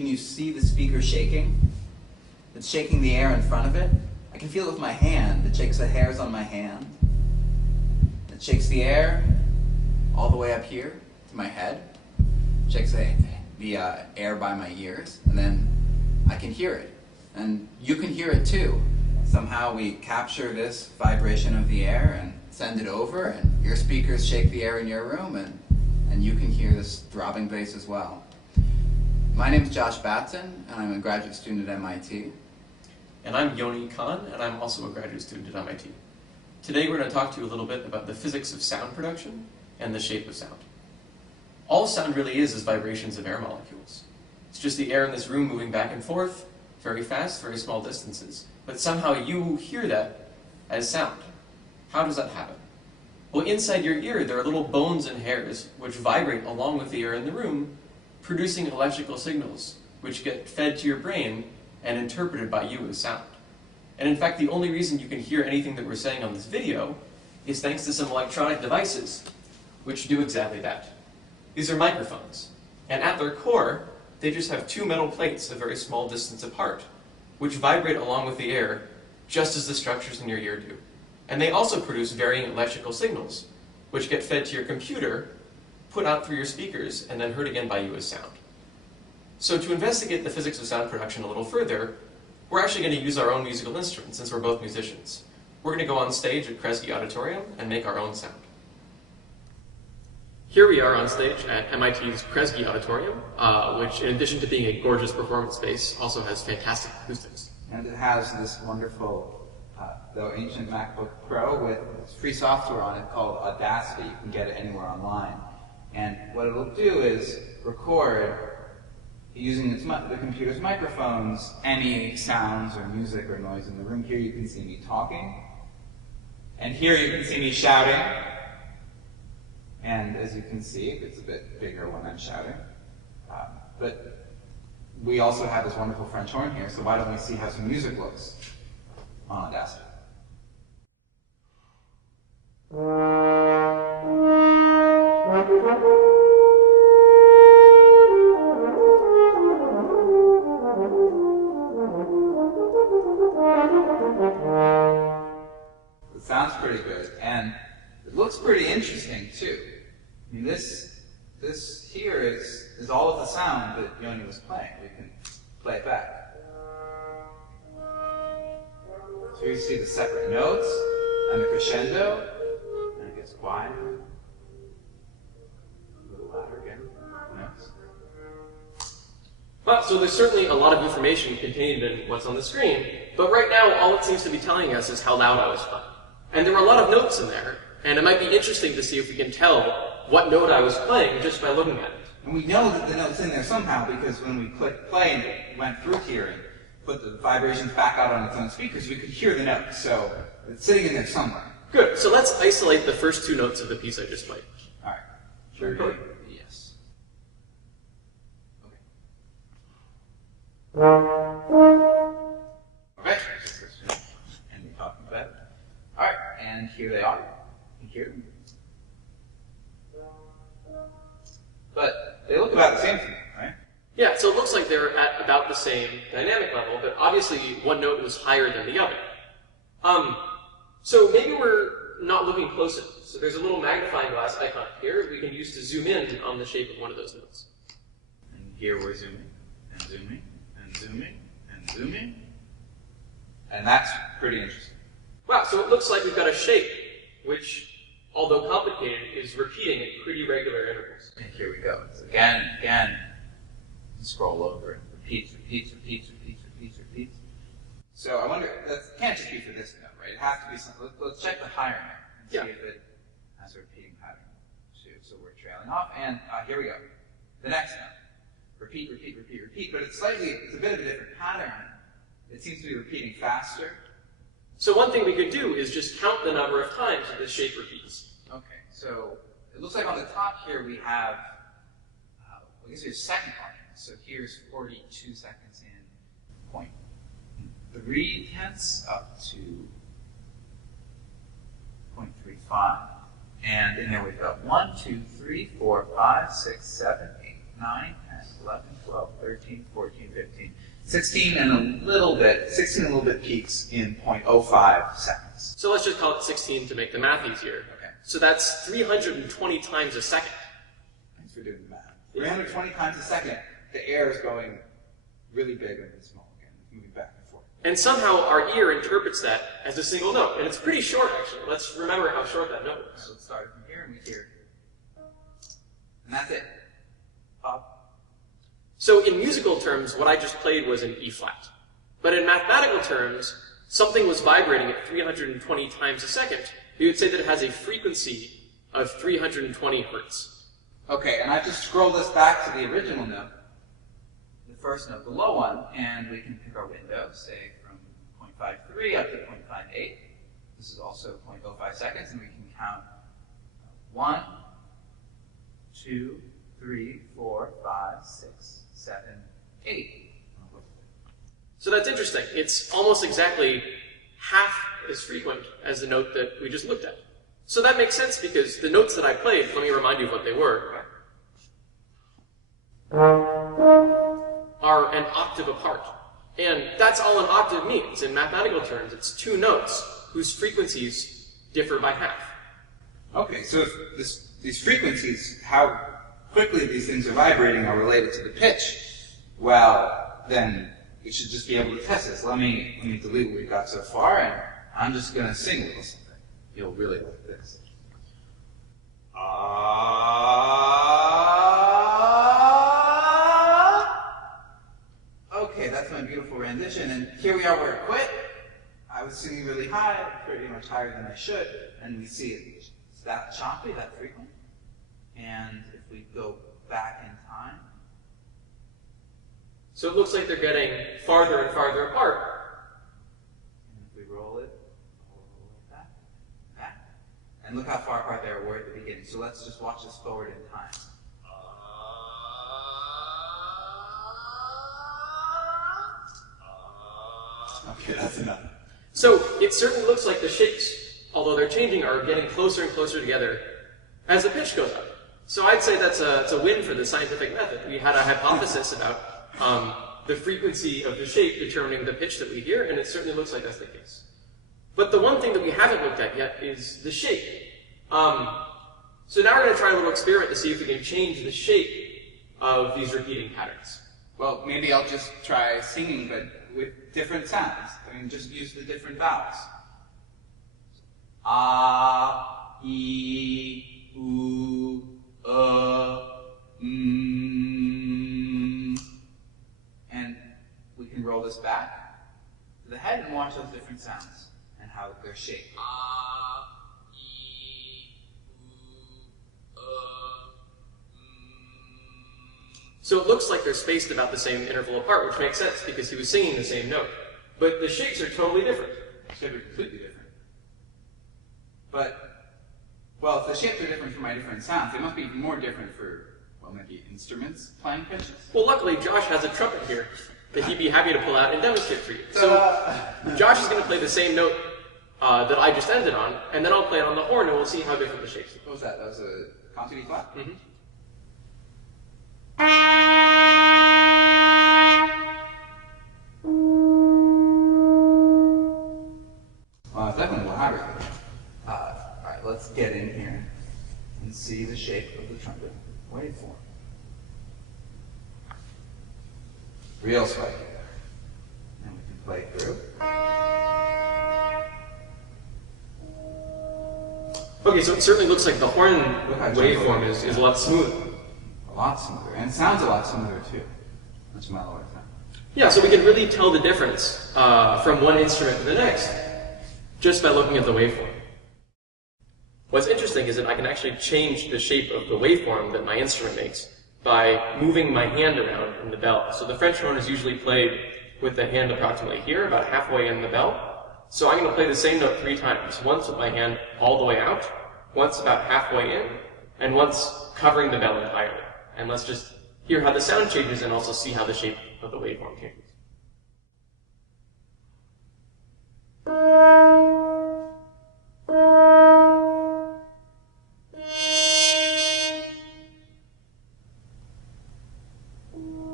can you see the speaker shaking? It's shaking the air in front of it. I can feel it with my hand. It shakes the hairs on my hand. It shakes the air all the way up here to my head. It shakes the air by my ears, and then I can hear it. And you can hear it too. Somehow we capture this vibration of the air and send it over, and your speakers shake the air in your room, and you can hear this throbbing bass as well. My name is Josh Batson, and I'm a graduate student at MIT. And I'm Yoni Khan, and I'm also a graduate student at MIT. Today we're going to talk to you a little bit about the physics of sound production and the shape of sound. All sound really is vibrations of air molecules. It's just the air in this room moving back and forth, very fast, very small distances. But somehow you hear that as sound. How does that happen? Well, inside your ear there are little bones and hairs which vibrate along with the air in the room, producing electrical signals which get fed to your brain and interpreted by you as sound. And in fact, the only reason you can hear anything that we're saying on this video is thanks to some electronic devices which do exactly that. These are microphones, and at their core, they just have two metal plates a very small distance apart, which vibrate along with the air just as the structures in your ear do. And they also produce varying electrical signals, which get fed to your computer, put out through your speakers, and then heard again by you as sound. So to investigate the physics of sound production a little further, we're actually going to use our own musical instruments since we're both musicians. We're going to go on stage at Kresge Auditorium and make our own sound. Here we are on stage at MIT's Kresge Auditorium, which in addition to being a gorgeous performance space, also has fantastic acoustics. And it has this wonderful, though ancient MacBook Pro with free software on it called Audacity. You can get it anywhere online. And what it'll do is record, using the computer's microphones, any sounds or music or noise in the room. Here you can see me talking. And here you can see me shouting. And as you can see, it's a bit bigger when I'm shouting. But we also have this wonderful French horn here, so why don't we see how some music looks on Audacity. It sounds pretty good, and it looks pretty interesting too. I mean, this here is all of the sound that Yoni was playing. We can play it back. So you see the separate notes and the crescendo, and it gets quiet. A little louder again. Notes. Well, so there's certainly a lot of information contained in what's on the screen, but right now all it seems to be telling us is how loud I was playing. And there were a lot of notes in there, and it might be interesting to see if we can tell what note I was playing just by looking at it. And we know that the note's in there somehow because when we clicked play and it went through here and put the vibrations back out on its own speakers, we could hear the note. So it's sitting in there somewhere. Good. So let's isolate the first two notes of the piece I just played. All right. Sure. Yes. Okay. And we're talking about it. All right. And here they are. You hear them. But they look about the same to me, right? Yeah, so it looks like they're at about the same dynamic level, but obviously one note was higher than the other. So maybe we're not looking close enough. So there's a little magnifying glass icon here we can use to zoom in on the shape of one of those notes. And here we're zooming, and zooming, and zooming, and zooming. And that's pretty interesting. Wow, so it looks like we've got a shape which, although complicated, is repeating at pretty regular intervals. And here we go. So again and again. Scroll over and repeats. So I wonder, that can't just be for this note, right? It has to be something. Let's check the higher note and see if it has a repeating pattern too. So we're trailing off, and here we go. The next note. Repeat, but it's a bit of a different pattern. It seems to be repeating faster. So one thing we could do is just count the number of times that this shape repeats. Okay, so it looks like on the top here we have, I guess we have second harmony. So here's 42 seconds in 0.3 up to 0.35. And in there we've got 1, 2, 3, 4, 5, 6, 7, 8, 9, 10, 11, 12, 13, 14, 15, 16 and a little bit peaks in 0.05 seconds. So let's just call it 16 to make the math easier. Okay. So that's 320 times a second. Thanks for doing the math. 320 times a second, the air is going really big and really small again, moving back and forth. And somehow our ear interprets that as a single note. And it's pretty short, actually. Let's remember how short that note is. So let's start from here and we hear. And that's it. Up. So in musical terms, what I just played was an E flat. But in mathematical terms, something was vibrating at 320 times a second. We would say that it has a frequency of 320 hertz. Okay, and I just scroll this back to the original note, the first note, the low one, and we can pick our window, say from 0.53 up to 0.58. This is also 0.05 seconds, and we can count 1, 2, 3, 4, 5, 6, 7, 8. So that's interesting. It's almost exactly half as frequent as the note that we just looked at. So that makes sense because the notes that I played, let me remind you of what they were, are an octave apart. And that's all an octave means. In mathematical terms, it's two notes whose frequencies differ by half. Okay, so if these frequencies, how quickly these things are vibrating are related to the pitch, well, then we should just be able to test this. Let me delete what we've got so far, and I'm just going to sing a little something. You'll really like this. Okay, that's my beautiful rendition, and here we are where it quit. I was singing really high, pretty much higher than I should, and we see it's that choppy, that frequent. And if we go back in time. So it looks like they're getting farther and farther apart. And if we roll it all the way back. And look how far apart they were at the beginning. So let's just watch this forward in time. Okay, that's enough. So it certainly looks like the shapes, although they're changing, are getting closer and closer together as the pitch goes up. So I'd say it's a win for the scientific method. We had a hypothesis about the frequency of the shape determining the pitch that we hear, and it certainly looks like that's the case. But the one thing that we haven't looked at yet is the shape. So now we're going to try a little experiment to see if we can change the shape of these repeating patterns. Well, maybe I'll just try singing, but with different sounds. I mean, just use the different vowels. Ah, E, U, and we can roll this back to the head and watch those different sounds and how they're shaped. Ah, E, U, So it looks like they're spaced about the same interval apart, which makes sense because he was singing the same note. But the shapes are totally different. Should be completely different. But, well, if the shapes are different for my different sounds, they must be more different for, well, maybe instruments playing pitches. Well, luckily, Josh has a trumpet here that he'd be happy to pull out and demonstrate for you. So Josh is going to play the same note that I just ended on, and then I'll play it on the horn, and we'll see how different the shapes are. What was that? That was a concert E flat? Mm-hmm. Well, it's definitely more higher. Alright, let's get in here and see the shape of the trumpet waveform. Real spiky there. And we can play through. Okay, so it certainly looks like the horn waveform is a lot smoother. A lot smoother. And it sounds a lot smoother too. Much mellower sound. Yeah, so we can really tell the difference from one instrument to the next just by looking at the waveform. What's interesting is that I can actually change the shape of the waveform that my instrument makes by moving my hand around in the bell. So the French horn is usually played with the hand approximately here, about halfway in the bell. So I'm going to play the same note 3 times. Once with my hand all the way out, once about halfway in, and once covering the bell entirely. And let's just hear how the sound changes and also see how the shape of the waveform changes.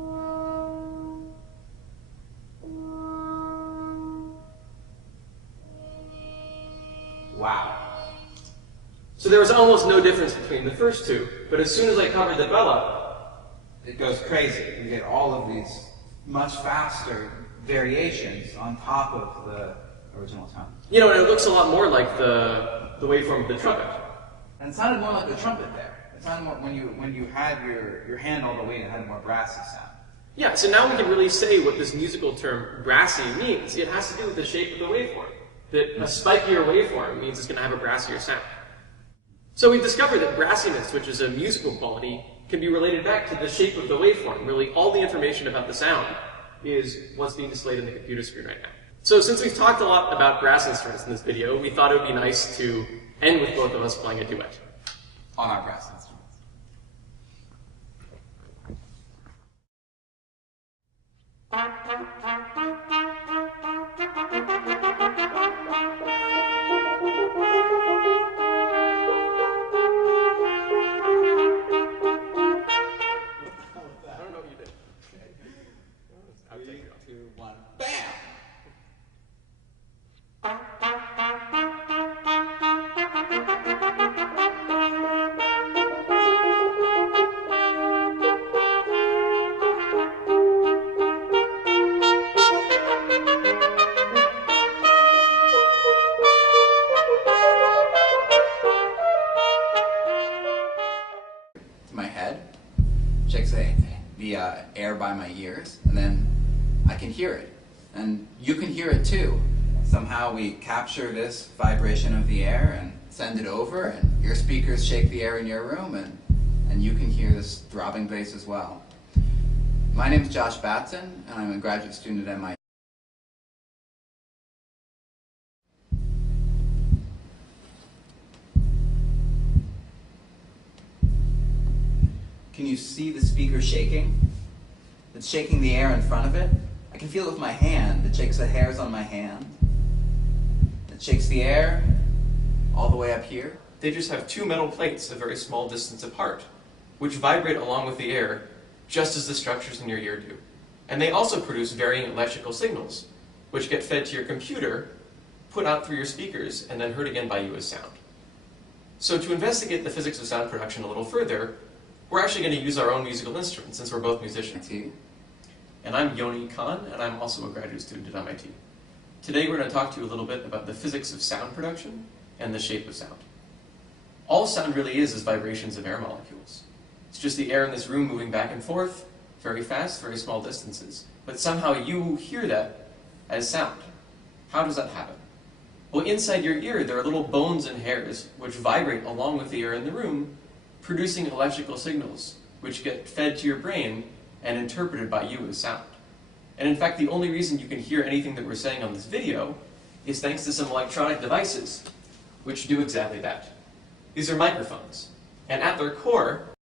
Wow. So there was almost no difference between the first two, but as soon as I covered the bell up, It goes crazy. You get all of these much faster variations on top of the original tone. you know, and it looks a lot more like the waveform of the trumpet. And it sounded more like the trumpet there. It sounded more, when you had your hand all the way, it had a more brassy sound. Yeah, so now we can really say what this musical term brassy means. It has to do with the shape of the waveform. That a spikier waveform means it's going to have a brassier sound. So we've discovered that brassiness, which is a musical quality, can be related back to the shape of the waveform. Really, all the information about the sound is what's being displayed on the computer screen right now. So since we've talked a lot about brass instruments in this video, we thought it would be nice to end with both of us playing a duet. On our brass instruments. I don't know what you did. I'll take it. 3, 2, 1, bam! My head, checks the air by my ears, and then I can hear it. And you can hear it too. Somehow we capture this vibration of the air and send it over, and your speakers shake the air in your room, and you can hear this throbbing bass as well. My name is Josh Batson, and I'm a graduate student at MIT. Can you see the speaker shaking? It's shaking the air in front of it. I can feel it with my hand. It shakes the hairs on my hand. It shakes the air all the way up here. They just have two metal plates a very small distance apart, which vibrate along with the air, just as the structures in your ear do. And they also produce varying electrical signals, which get fed to your computer, put out through your speakers, and then heard again by you as sound. So to investigate the physics of sound production a little further, we're actually going to use our own musical instruments, since we're both musicians. And I'm Yoni Khan, and I'm also a graduate student at MIT. Today we're going to talk to you a little bit about the physics of sound production and the shape of sound. All sound really is vibrations of air molecules. It's just the air in this room moving back and forth, very fast, very small distances. But somehow you hear that as sound. How does that happen? Well, inside your ear there are little bones and hairs which vibrate along with the air in the room, producing electrical signals which get fed to your brain and interpreted by you as sound. And in fact, the only reason you can hear anything that we're saying on this video is thanks to some electronic devices which do exactly that. These are microphones, and at their core,